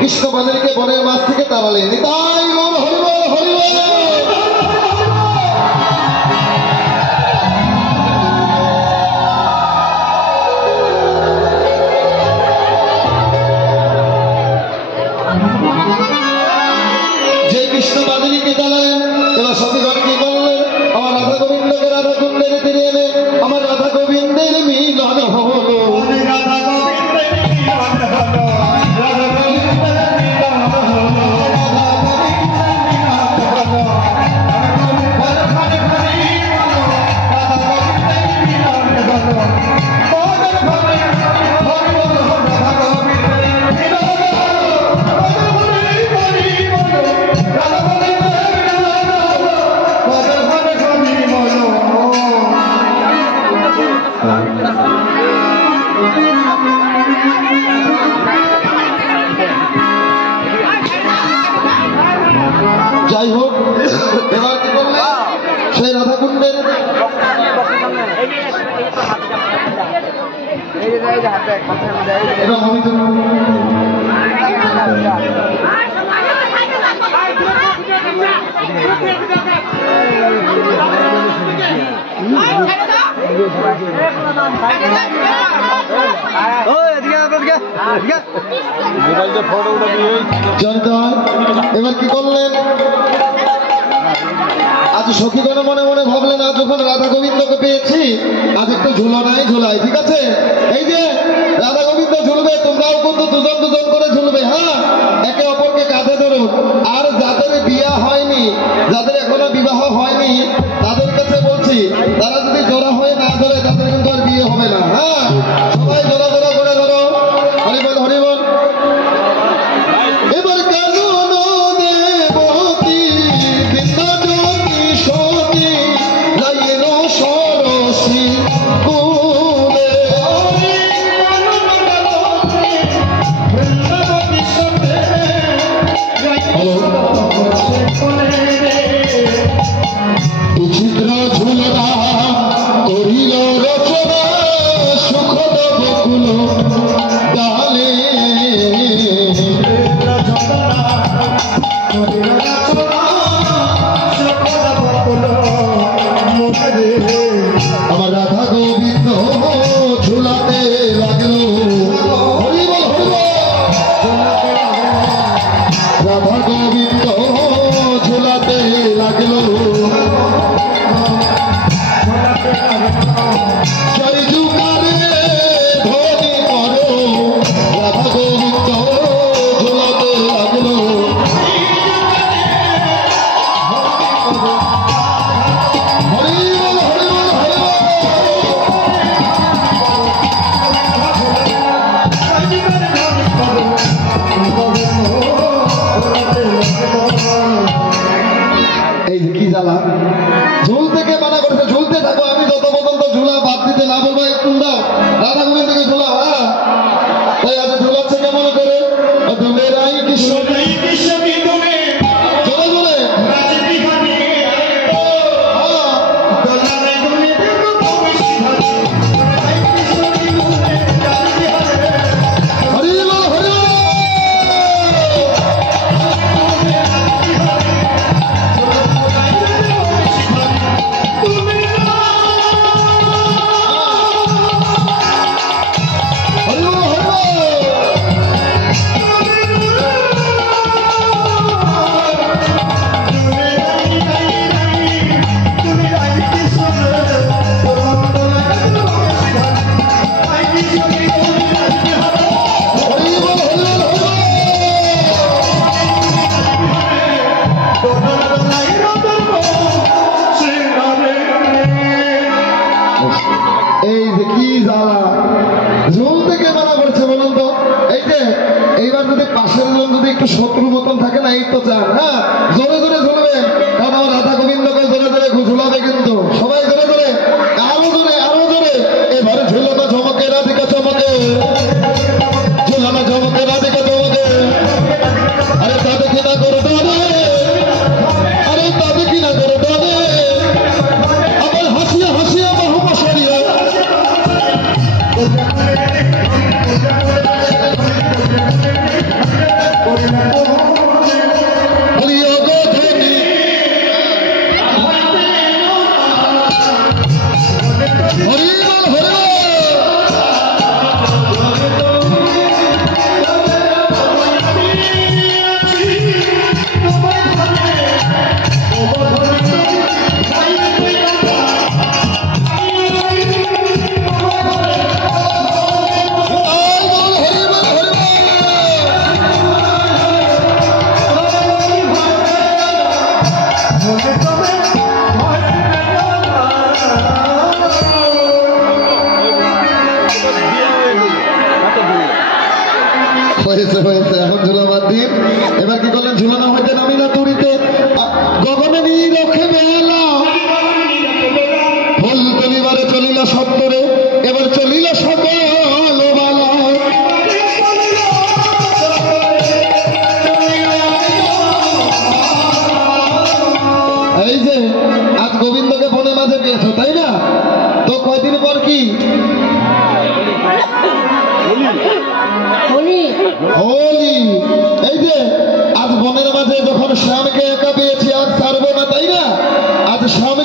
কৃষ্ণবাদিনীকে বনের মাছ থেকে তাড়ালেন। তাই গৌর হরিবল হরিবল। যে কৃষ্ণবাদিনীকে তাড়ালেন এবার সতীগণ কি করলেন? আমার রাধা গোবিন্দকে রাধা কুণ্ডের তীরে এনে আমার রাধা গোবিন্দের মিলন হলো। যাই হোক এবার কি করলে সেই রাধাকুণ্ডের এবার কি করলেন? আজ সখীগণ মনে মনে ভাবলেন আজ যখন রাধা গোবিন্দকে পেয়েছি আজ একটু ঝুলনাই ঝুলাই। ঠিক আছে, এই যে রাধা গোবিন্দ ঝুলবে তোমরাও কিন্তু দুজন দুজন করে ঝুলবে। হ্যাঁ, একে অপরকে কাঁধে ধরুন। আর যাদের বিয়া হয়নি, যাদের এখনো বিবাহ হয়নি তাদের কাছে বলছি তারা যদি জোড়া হয়ে না ধরে তাদের কিন্তু আর বিয়ে হবে না। হ্যাঁ, সবাই জোড়া জোড়া করে ধরো। হরিবল হরিবল। এবার কেন বিচিত্র ঝুলনা করিল রচনা সুখদ বকুল ডালে। আমার রাধা গোবিন্দ ঝুলাতে লাগলো। হরিবল হরিবল। রাধা গোবিন্দ ঝুলাতে লাগলো। জয় যুগারে ধ্বনি করো রাধা গোবিন্দ ঝুলাতে লাগলো। হরিবল হরিবল হরিবল। এই কি জ্বালা, ঝুল থেকে মানা করেছে, ঝুলতে থাকো। আমি যত পর্যন্ত ঝুলা বাদ দিতে না বলবো একটু দাও রাধা গোবিন্দকে ঝুলা। হ্যাঁ, তাই আজ ঝুলাচ্ছে কেমন করে? দুলেরাই কৃষ্ণ চলে চলে হরিবল হরিবল। একটু শত্রু মতন থাকে না, এই তো চান। হ্যাঁ, জোরে জোরে ঝুলবেন, কারণ আমার রাধা গোবিন্দকে জোরে জোরে ঝুলাবে কিন্তু সবাই জোরে জোরে, আরো জোরে আরো জোরে। এবারে ঝুলানো ঝমকে রাধিকা চমকে, ঝুলানো ঝমকে রাধিকা চমকে। আরে তাতে কিনা করে ডরে, আরে তাতে কিনা করে ডরে, আবার হাসিয়া হাসিয়া বাহু মশারিয়া। হয়েছে হয়েছে, এখন ঝুলাবার দিন। এবার কি করলেন? ঝুলানো হইতে নামিলা তুরিতে, গগনে নিরখে বেলা, ফুল তুলিবারে চলিলা সত্তরে, এবার চলিলা সকল বালা। এই যে আজ গোবিন্দকে বনের মাঝে পেয়েছো, তাই না? তো কয়দিন পর কি হোলি? এই যে আজ বনের মাঝে যখন শ্যামকে একা পেয়েছি, আজ ছাড়বো না, তাই না? আজ শ্যাম